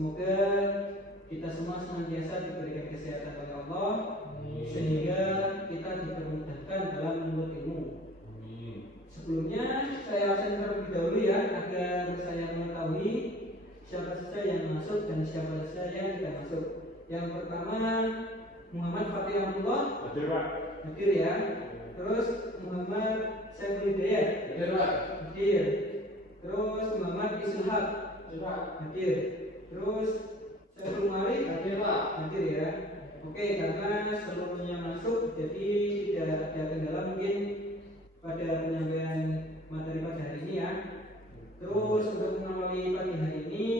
Semoga kita semua senantiasa diberikan kesehatan oleh Allah, sehingga kita dipermudahkan dalam menuntut ilmu. Sebelumnya saya absen terlebih dahulu ya, agar saya mengetahui siapa saja yang masuk dan siapa saja yang tidak masuk. Yang pertama Muhammad Fatih Abdullah. Hadir Pak. Hadir ya. Terus Muhammad Saiful Hidayat. Hadir Pak. Hadir. Terus Muhammad Ishaq. Hadir. Terus Saiful Malik. Hadir Pak. Hadir ya. Oke, karena seluruhnya masuk, jadi tidak ada kendala mungkin pada penyampaian materi pada hari ini ya. Terus untuk mengawali pagi hari ini,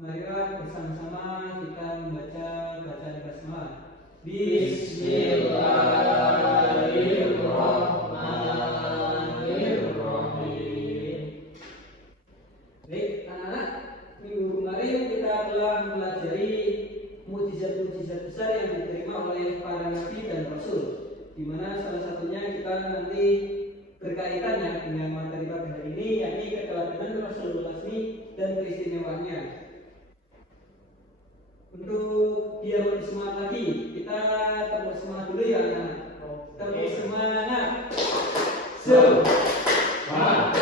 marilah bersama-sama kita membaca bacaan basmalah. Bismillahirrahmanirrahim. Baik, anak-anak, minggu kemarin kita telah mempelajari mukjizat-mukjizat besar yang diterima oleh para nabi dan rasul, di mana salah satunya kita nanti berkaitannya dengan materi pada hari ini, yakni keteladanan Rasulullah SAW dan keistimewaannya. Untuk biar lebih semangat lagi, kita tepuk semangat dulu ya anak. Tepuk semangat. Semangat.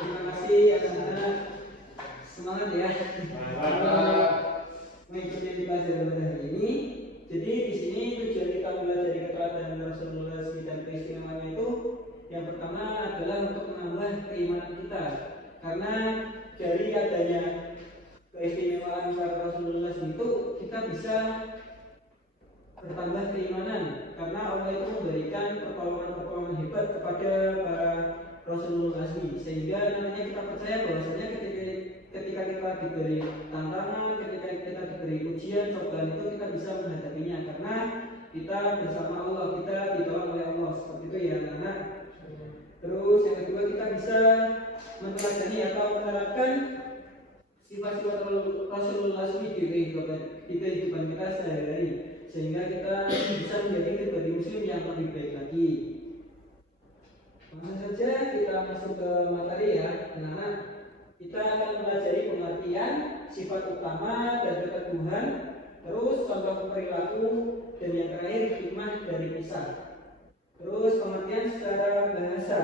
Terima kasih anak-anak. Semangat ya. Mengikuti pelajaran pada hari ini. Jadi di sini tujuan kita belajar keteladanan Rasulullah SAW dan keistimewaannya itu yang pertama adalah untuk menambah keimanan kita. Karena dari adanya keistimewaan para Rasulullah SAW itu kita bisa bertambah keimanan, karena Allah itu memberikan pertolongan hebat kepada para Rasulullah SAW, sehingga nantinya kita percaya bahwasanya ketika kita diberi tantangan, ketika kita diberi ujian, cobaan itu kita bisa menghadapinya, karena kita bersama Allah, kita ditolong oleh Allah. Seperti itu ya anak-anak. Terus yang kedua, kita bisa mempelajari atau menerapkan sifat-sifat Rasulullah SAW di kehidupan kita sehari-hari, sehingga kita bisa menjadi pribadi muslim yang lebih baik lagi. Langsung saja kita masuk ke materi ya anak-anak. Kita akan mempelajari pengertian sifat utama dan keteguhan, terus contoh perilaku, dan yang terakhir hikmah dari kisah. Terus pengertian secara bahasa.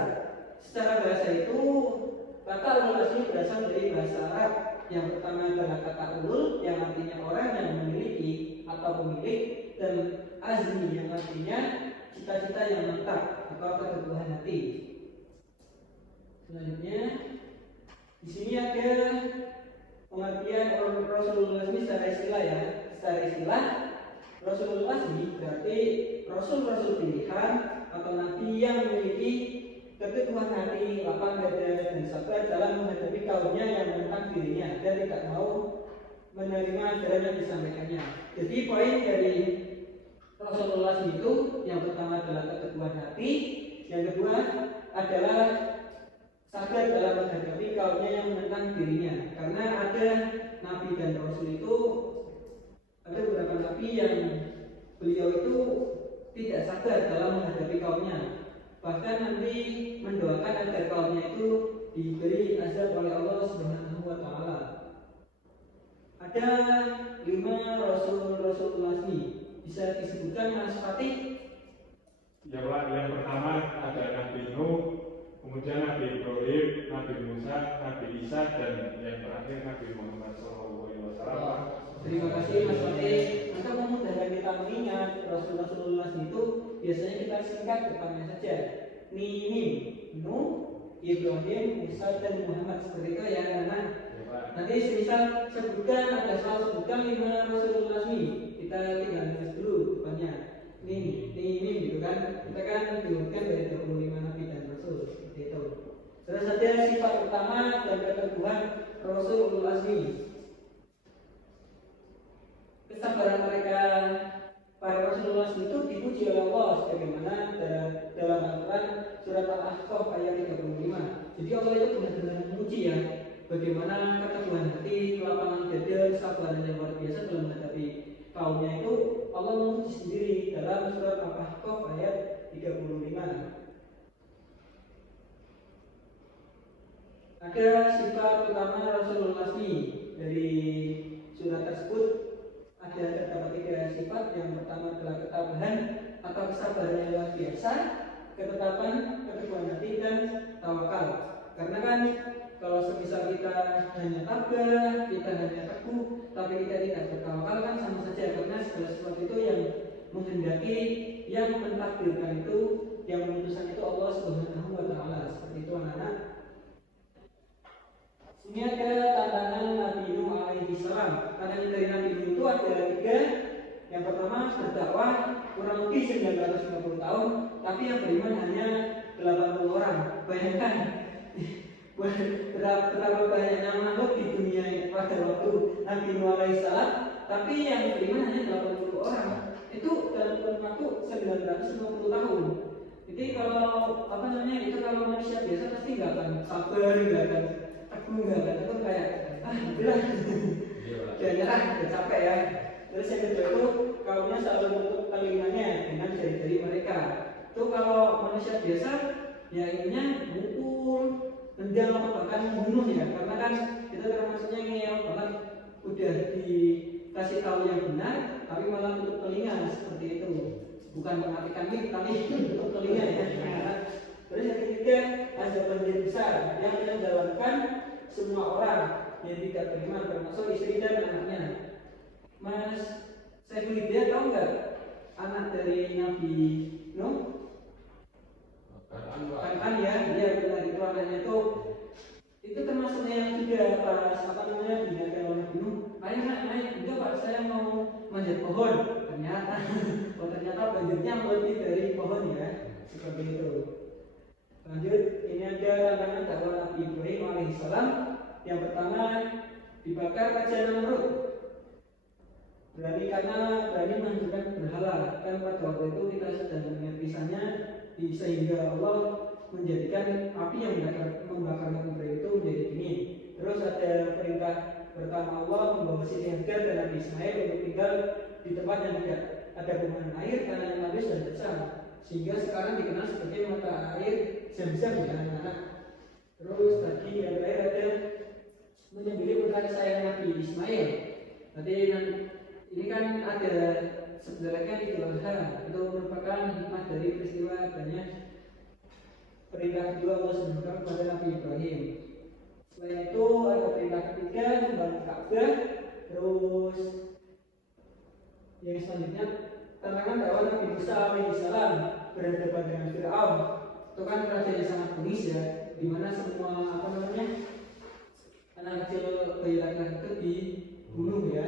Secara bahasa itu kata ulul berasal dari bahasa Arab. Yang pertama adalah kata ulul yang artinya orang yang memiliki atau pemilik, dan azmi yang artinya cita-cita yang mantap atau keteguhan hati. Selanjutnya di sini ada pengertian Rasulullah SAW secara istilah ya. Secara istilah Rasulullah SAW berarti Rasul-Rasul pilihan atau Nabi yang memiliki keteguhan hati, lapang dada, dan sabar dalam menghadapi kaumnya yang menentang dirinya dan tidak mau menerima ajaran yang disampaikannya. Jadi poin dari Rasulullah SAW itu yang pertama adalah keteguhan hati, yang kedua adalah sabar dalam menghadapi kaumnya yang menentang dirinya. Karena ada Nabi dan Rasul itu, ada beberapa Nabi yang beliau itu tidak sabar dalam menghadapi kaumnya, bahkan nanti mendoakan agar kaumnya itu diberi azab oleh Allah Subhanahu wa Ta'ala. Ada 5 Rasulullah SAW. Bisa disebutkan Mas Fatih? Ya Pak, yang pertama ada Nabi Nuh, kemudian Nabi Ibrahim, Nabi Musa, Nabi Isa, dan yang terakhir Nabi Muhammad SAW. Terima kasih Mas Fatih. Untuk memudahkan kita mengingat Rasulullah itu biasanya kita singkat depannya saja. Mim, Nuh, Ibrahim, Musa, dan Muhammad. Seperti itu ya anak-anak. Nanti semisal sebutkan, ada salah sebutkan 5 Rasulullah SAW, kita tinggal nulis dulu depannya. Mim gitu kan. Kita kan diurutkan dari 25 Nabi dan Rasul. Seperti itu. Terus ada sifat utama dan keteguhan Rasulullah SAW. Kesabaran mereka para Rasulullah itu dipuji oleh Allah sebagaimana dalam Al-Quran surat Al-Ahqaf ayat 35. Jadi Allah itu benar-benar memuji ya bagaimana keteguhan hati, kelapangan dada, kesabaran yang luar biasa dalam menghadapi kaumnya itu. Allah memuji sendiri dalam surat Al-Ahqaf ayat 35. ada sifat utama Rasulul Lasmi. Dari surat tersebut ada terdapat 3 sifat. Yang pertama adalah ketabahan atau kesabaran yang luar biasa, ketetapan, keteguhan hati, dan tawakal. Karena kan kalau semisal kita hanya tabah, kita hanya teguh, tapi kita tidak bertawakal kan sama saja. Karena segala sesuatu itu yang menghendaki, yang mentakdirkan itu, yang memutuskan itu Allah Subhanahu wa Ta'ala. Seperti itu anak-anak. Ini ada tantangan Nabi Nuh alaihi salam. Tantangan dari Nabi Nuh itu ada 3. Yang pertama berdakwah kurang lebih 950 tahun, tapi yang beriman hanya 80 orang. Bayangkan berapa banyaknya makhluk di dunia pada waktu Nabi Nuh alaihi salam, tapi yang beriman hanya 80 orang. Itu dalam kurun waktu 950 tahun. Jadi kalau itu kalau manusia biasa pasti nggak akan sabar, nggak akan teguh, nggak akan itu kayak udah jangan nyerah, udah capek ya. Terus yang kedua itu kaumnya selalu menutup telinganya dengan jari-jari mereka. Itu kalau manusia biasa ya ininya mukul, nendang atau bahkan membunuh ya. Karena kan kita termasuknya ngeyel bahkan udah dikasih tahu yang benar, tapi malah tutup telinga seperti itu. Bukan mematikan diri, tapi tutup telinga ya. Terus yang ketiga ada banjir besar yang mendalamkan semua orang yang tidak beriman, termasuk istri dan anaknya. Mas Saifulidia tahu nggak anak dari Nabi Nuh? Kan ya, dia benar itu anaknya itu termasuknya yang juga pas dinaikkan oleh Nabi Nuh. Ayo naik, enggak Pak, saya mau manjat pohon. Ternyata banjirnya melebihi dari pohon ya, seperti itu. Lanjut, ini ada tantangan dakwah Nabi Ibrahim alaihissalam. Yang pertama dibakar Raja Namrud. Berani karena berani menunjukkan berhala. Kan pada waktu itu kita sedang mengingat kisahnya, sehingga Allah menjadikan api yang membakar Nabi Ibrahim itu menjadi dingin. Terus ada perintah pertama Allah membawa Siti Hajar dan Nabi Ismail untuk tinggal di tempat yang tidak ada pemandangan air karena yang habis dan besar, sehingga sekarang dikenal sebagai mata air Zam-Zam ya anak-anak. Terus tadi yang terakhir ada menyembelih putra kesayangan Nabi Ismail. Tadi ini kan ada sebenarnya di Tuhan itu merupakan hikmah dari peristiwa adanya perintah kedua Allah SWT kepada Nabi Ibrahim. Selain itu ada perintah ketiga membangun Ka'bah. Terus yang selanjutnya tantangan dakwah Nabi Musa alaihissalam berhadapan dengan Fir'aun. Itu kan raja yang sangat bengis ya, dimana semua anak kecil bayi laki-laki itu dibunuh ya.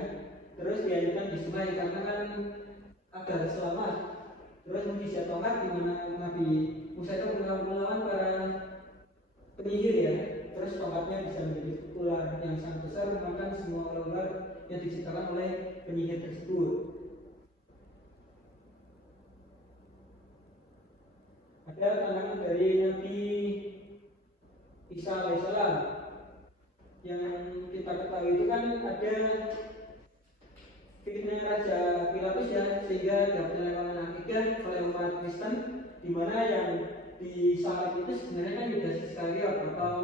Terus diajukan di sungai karena kan agar selamat. Terus mujizat tongkat di mana Nabi Musa itu melawan para penyihir ya. Terus tongkatnya bisa menjadi ular yang sangat besar memakan semua ular yang diciptakan oleh penyihir tersebut. Ada tantangan dari Nabi Isa alaihissalam. Yang kita ketahui itu kan ada fitnah Raja Pilatus ya, sehingga dapat penyelewengan akidah oleh umat Kristen, di mana yang disalib itu sebenarnya kan tidak Iskariot atau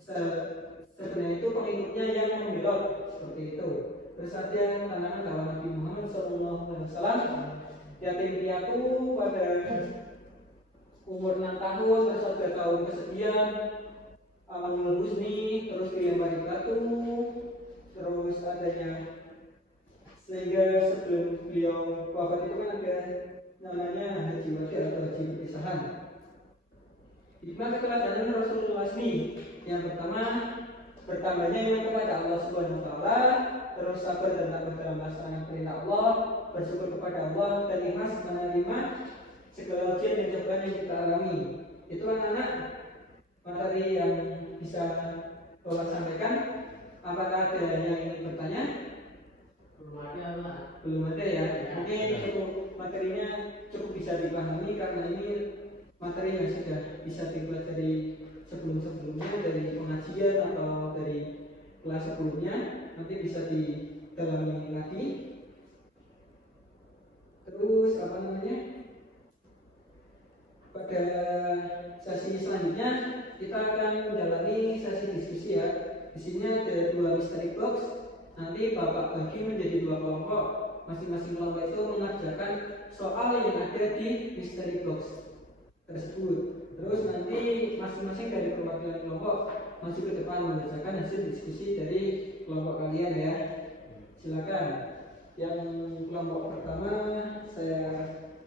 sebenarnya itu pengikutnya yang membelot seperti itu. Terus ada tantangan dakwah Nabi Muhammad SAW, yatim piatu pada umur 6 tahun, terus ada kaum kesedihan, Alamul Husni, terus dilempari batu, terus adanya sehingga sebelum beliau wafat itu kan ada namanya haji wada atau haji perpisahan. Hikmah keteladanan Rasulullah SAW yang pertama bertambahnya iman kepada Allah Subhanahu Wa Taala, terus sabar dan tabah dalam melaksanakan perintah Allah, bersyukur kepada Allah dan ikhlas menerima segala ujian dan cobaan yang kita alami. Itu anak-anak materi yang bisa Bapak sampaikan. Apakah ada yang ingin bertanya? Belum ada ya. Mungkin cukup materinya cukup bisa dipahami karena ini materi yang sudah bisa dipelajari sebelum-sebelumnya dari pengajian atau dari kelas sebelumnya, nanti bisa didalami lagi. Terus pada sesi selanjutnya kita akan menjalani sesi diskusi ya. Di sini ada 2 mystery box. Nanti Bapak bagi menjadi 2 kelompok. Masing-masing kelompok itu mengerjakan soal yang ada di mystery box tersebut. Terus nanti masing-masing dari perwakilan kelompok maju ke depan mengerjakan hasil diskusi dari kelompok kalian ya. Silakan. Yang kelompok pertama saya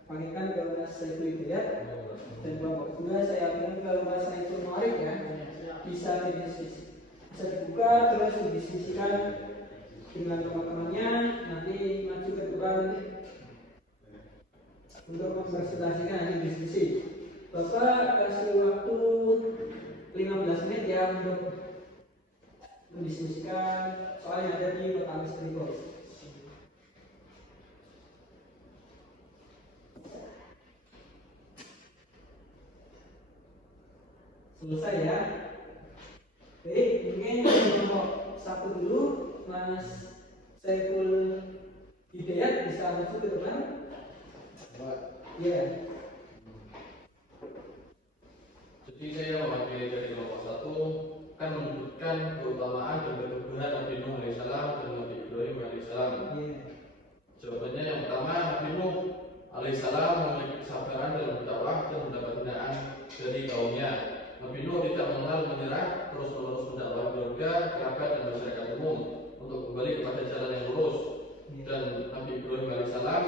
panggilkan ke Mas Saiful Hidayat, dan kelompok kedua saya panggilkan ke Mas Saiful Ma'arif ya. Bisa dibuka terus didiskusikan dengan teman-temannya, nanti maju ke depan untuk mempresentasikan hasil diskusi. Bapak kasih waktu 15 menit ya untuk mendiskusikan soal yang ada di kotak mystery box. Selesai ya. Baik, mungkin kelompok 1 dulu, Mas Saiful Hidayat bisa maju ke depan. Ya. Jadi saya mewakili dari kelompok 1 kan menyebutkan keutamaan dan ketuhanan Nabi Nuh alaihissalam dan Nabi Ibrahim alaihissalam. Jawabannya yang pertama, Nabi Nuh alaihissalam memiliki kesabaran dalam berdakwah dan mendapat hinaan dari kaumnya. Nabi Nuh tidak mengenal menyerah, terus-menerus mendakwah keluarga, kerabat dan masyarakat umum untuk kembali kepada jalan yang lurus. Dan Nabi Ibrahim alaihissalam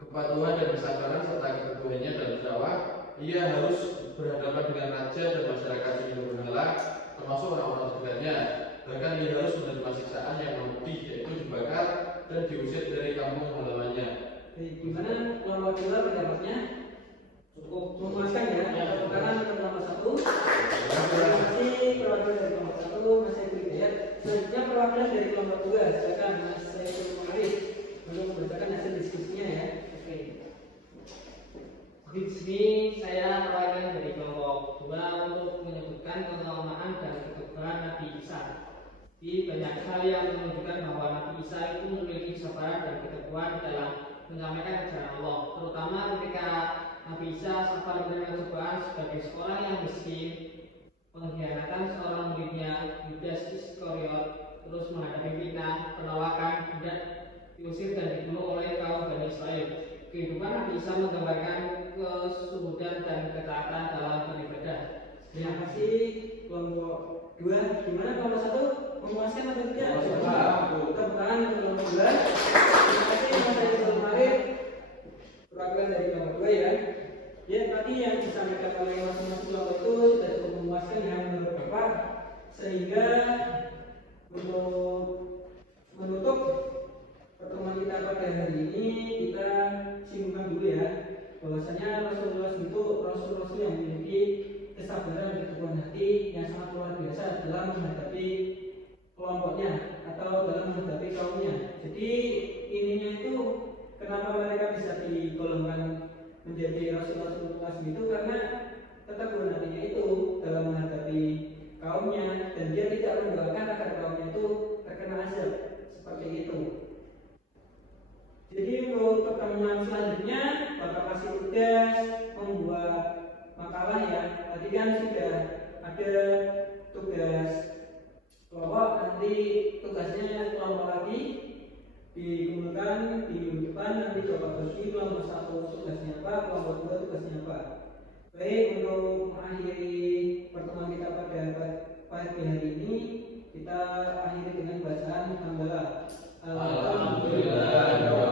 kepatuhan dan kesabaran serta keteguhannya dalam berdakwah, ia harus berhadapan dengan raja dan masyarakat yang berhala, termasuk orang-orang terdekatnya. Bahkan ia harus menerima siksaan yang pedih, yaitu dibakar dan diusir dari kampung halamannya. Gimana kelompok kedua pendapatnya? Cukup memuaskan ya? Tepuk tangan untuk kelompok 1. Terima kasih perwakilan dari kelompok 1, Mas Saiful Hidayat. Selanjutnya perwakilan dari kelompok 2, silakan Mas Saiful Ma'arif untuk membacakan hasil diskusinya ya. Oke. Di sini saya perwakilan dari kelompok 2 untuk menyebutkan keutamaan dan keteguhan Nabi Isa. Di banyak hal yang menunjukkan bahwa Nabi Isa itu memiliki kesabaran dan keteguhan dalam menyampaikan ajaran Allah, terutama ketika Nabi Isa sabar menerima cobaan sebagai seorang yang miskin, pengkhianatan seorang muridnya Yudas Iskariot, terus menghadapi fitnah, penolakan, tidak diusir dan dibunuh oleh kaum Bani Israel. Kehidupan Nabi Isa menggambarkan kesubudan dan ketaatan dalam beribadah. Terima kasih kelompok 2. Gimana kelompok 1? Memuaskan atau tidak? Tepuk tangan untuk kelompok 2. Terima kasih Mas Saiful Ma'arif, perwakilan dari kelompok 2 ya. Ya, tadi yang disampaikan oleh masing-masing kelompok itu sudah cukup memuaskan ya menurut Bapak. Sehingga untuk menutup pertemuan kita pada hari ini, kita simpulkan dulu ya, bahwasanya Rasulullah itu Rasul-Rasul yang memiliki kesabaran dan keteguhan hati yang sangat luar biasa dalam menghadapi kelompoknya atau dalam menghadapi kaumnya. Jadi ininya itu kenapa mereka bisa digolongkan menjadi Rasul-Rasul itu karena keteguhan hatinya itu dalam menghadapi kaumnya, dan dia tidak mendoakan agar kaumnya itu terkena azab seperti itu. Jadi untuk pertemuan selanjutnya Bapak kasih tugas membuat makalah ya. Tadi kan sudah ada tugas kelompok, nanti tugasnya kelompok lagi dikumpulkan di minggu depan, nanti coba bagi kelompok 1 tugasnya apa, kelompok 2 tugasnya apa. Baik, untuk mengakhiri pertemuan kita pada pagi hari ini, kita akhiri dengan bacaan hamdalah. Alhamdulillah.